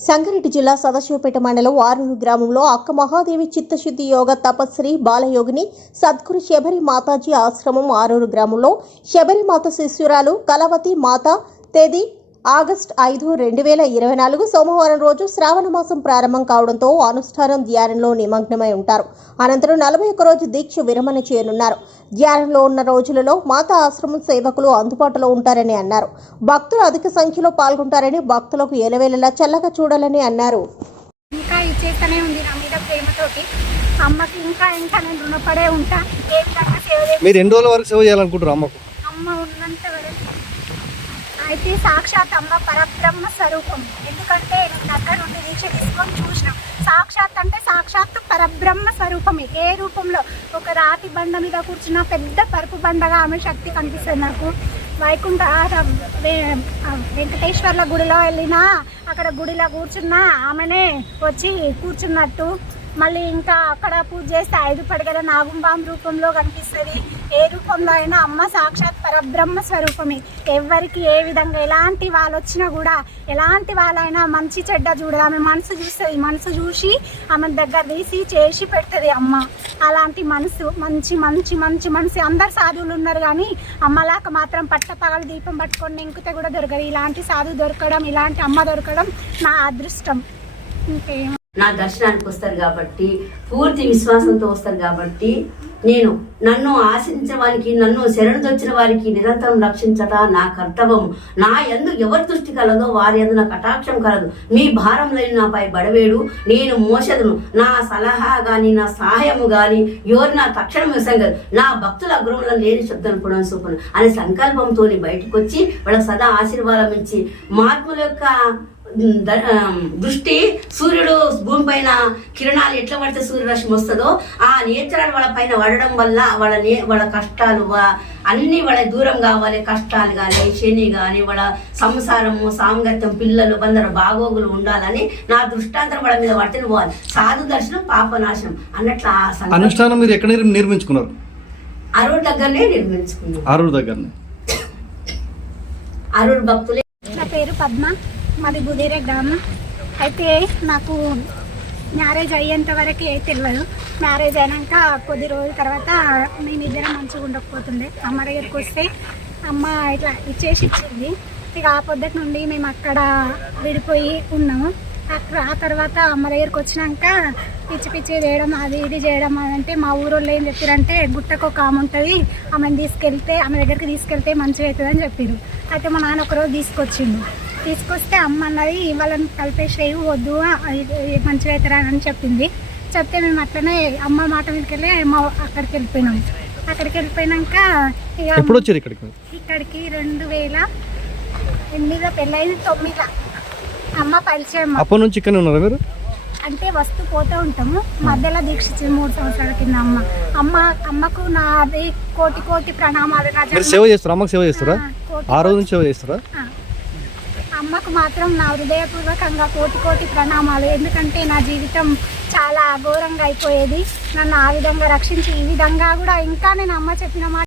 సంగారెడ్డి జిల్లా సదాశివపేట మండలం ఆరూరు గ్రామంలో అక్క మహాదేవి చిత్తశుద్ధి యోగ తపశ్రీ బాలయోగిని సద్గురు శబరి మాతాజీ ఆశ్రమం ఆరూరు గ్రామంలో శబరిమాత శిశురాలు శిష్యురాలు కలవతి మాత తేదీ ఆగస్టు ఐదు రెండు వేల ఇరవై నాలుగు సోమవారం రోజు శ్రావణ మాసం ప్రారంభం కావడంతో అనుష్ఠానం ధ్యానంలో నిమగ్నమై ఉంటారు. అనంతరం నలభై ఒక్క రోజు దీక్ష విరమణ చేయనున్నారు. ధ్యానంలో ఉన్న రోజులలో మాత ఆశ్రమం సేవకులు అందుబాటులో ఉంటారని అన్నారు. భక్తులు అధిక సంఖ్యలో పాల్గొంటారని భక్తులకు ఎలవేళలా చల్లగా చూడాలని అన్నారు. ఇంకా ఇచ్చేస్తూనే ఉంది నా మీద ప్రేమతోటి. అమ్మకి ఇంకా ఇంకా నేను రుణపడే ఉంటా. ఏ విధంగా సేవ చేసి మీరు ఎన్ని రోజుల వరకు సేవ చేయాలనుకుంటారు అమ్మకు? అమ్మ ఉన్నంత వరకు అయితే సాక్షాత్ అమ్మ పరబ్రహ్మ స్వరూపం. ఎందుకంటే దగ్గర నుండి దీక్ష తీసుకొని చూసిన సాక్షాత్ అంటే సాక్షాత్ పరబ్రహ్మ స్వరూపమే. ఏ రూపంలో? ఒక రాతి బండ మీద కూర్చున్న పెద్ద పరుపు బండగా ఆమె శక్తి కనిపిస్తుంది నాకు. వైకుంఠ వే- వెంకటేశ్వర్ల గుడిలో వెళ్ళినా అక్కడ గుడిలో కూర్చున్నా ఆమెనే వచ్చి కూర్చున్నట్టు. మళ్ళీ ఇంకా అక్కడ పూజ చేస్తే ఐదు పడగల నాగుంబాం రూపంలో కనిపిస్తుంది. ఏ రూపంలో అయినా అమ్మ సాక్షాత్ పరబ్రహ్మ స్వరూపమే. ఎవరికి ఏ విధంగా ఎలాంటి వాళ్ళు వచ్చినా కూడా ఎలాంటి వాళ్ళైనా మంచి చెడ్డ చూడదు. ఆమె మనసు చూస్తుంది మనసు చూసి ఆమె దగ్గర తీసి చేసి పెడుతుంది అమ్మ. అలాంటి మనసు మంచి మంచి మంచి మనసు. అందరు సాధువులు ఉన్నారు కానీ అమ్మలాక మాత్రం పట్ట పగల దీపం పట్టుకొని ఇంకితే కూడా దొరకదు. ఇలాంటి సాధువు దొరకడం ఇలాంటి అమ్మ దొరకడం నా అదృష్టం. ఇంకేం నా దర్శనానికి వస్తారు కాబట్టి పూర్తి విశ్వాసంతో వస్తారు కాబట్టి నేను నన్ను ఆశించవానికి నన్ను శరణుదొచ్చిన వారికి నిరంతరం రక్షించట నా కర్తవ్యం నా ఎందు ఎవరి దృష్టి కలదో వారి ఎందు నా కటాక్షం కలదు. మీ భారం లేని నాపై బడవేడు నేను మోసదును. నా సలహా కానీ నా సహాయము కానీ ఎవరు నా తక్షణం విసంగదు. నా భక్తుల అగ్రహంలో లేని శబ్దం కూడా సూపను అనే సంకల్పంతో బయటకు వచ్చి వాళ్ళకి సదా ఆశీర్వాదం ఇచ్చి మార్పుల యొక్క దృష్టి సూర్యుడు భూమి పైన కిరణాలు ఎట్లా పడితే సూర్యరశ్మి వస్తుందో ఆ నేత్రాలు వాళ్ళ పైన పడడం వల్ల వాళ్ళ నే వాళ్ళ కష్టాలు వా- అన్ని వాళ్ళ దూరం కావాలి కష్టాలు కానీ శని కానీ వాళ్ళ సంసారము సాంగత్యం పిల్లలు బందరు బాగోగులు ఉండాలని నా దృష్టాంతరం వాళ్ళ మీద పడితే పోవాలి సాధు దర్శనం పాపనాశనం అన్నట్లు ఆ అనుష్ఠానం మీరు ఎక్కడ నిర్- నిర్మించుకున్నారు? అరుడు దగ్గరనే నిర్మించుకున్నాం. ఆరూరు దగ్గరనే. అరుడు భక్తులే. నా పేరు పద్మ. మాది బుదిరే గ్రామం. అయితే నాకు మ్యారేజ్ అయ్యేంత వరకు తెలియదు మ్యారేజ్ అయినాక కొద్ది రోజుల తర్వాత మేమిద్దరం మంచిగా ఉండకపోతుండే. అమ్మ దగ్గరికి వస్తే అమ్మ ఇట్లా ఇచ్చేసి ఇచ్చింది. ఇక ఆ పొద్దుటి నుండి మేము అక్కడ విడిపోయి ఉన్నాము. అక్కడ ఆ తర్వాత అమ్మ దగ్గరికి వచ్చినాక పిచ్చి పిచ్చి చేయడం అది ఇది చేయడం అది అంటే మా ఊరోళ్ళు ఏం చెప్పారంటే గుట్టకు ఒక ఆమె ఉంటుంది ఆమెను తీసుకెళ్తే ఆమె దగ్గరికి తీసుకెళ్తే మంచిగా అవుతుంది అని చెప్పారు అయితే మా నాన్న ఒకరోజు తీసుకొచ్చిండు. తీసుకొస్తే అమ్మ అన్నది వాళ్ళని కలిపేసేయి వద్దు మంచిగా అవుతారా అని చెప్పింది. చెప్తే మేము అట్లనే అమ్మ మాట వెళ్ళి మా అక్కడికి వెళ్ళిపోయినాం. అక్కడికి వెళ్ళిపోయినాక ఇక ఎప్పుడు వచ్చారు ఇక్కడికి? ఇక్కడికి రెండు వేల ఎనిమిదిలో పెళ్ళైంది తొమ్మిదిలో. అమ్మ పరిచయం. అప్పటి నుంచి ఇక్కడనే ఉన్నారా మీరు? అంటే వస్తూ పోతూ ఉంటాము. మధ్యలో దీక్షించింది మూడు సంవత్సరాల కింద అమ్మ. అమ్మ అమ్మకు నాది కోటి కోటి ప్రణామాలు సేవ చేస్తారా? అమ్మకి సేవ చేస్తారా? ఆ, రోజు నుంచి సేవ చేస్తారా. అమ్మకు మాత్రం నా హృదయపూర్వకంగా కోటి కోటి ప్రణామాలు. ఎందుకంటే నా జీవితం చాలా ఘోరంగా అయిపోయేది. నన్ను ఆ విధంగా రక్షించి ఈ విధంగా కూడా ఇంకా నేను అమ్మ చెప్పిన మాట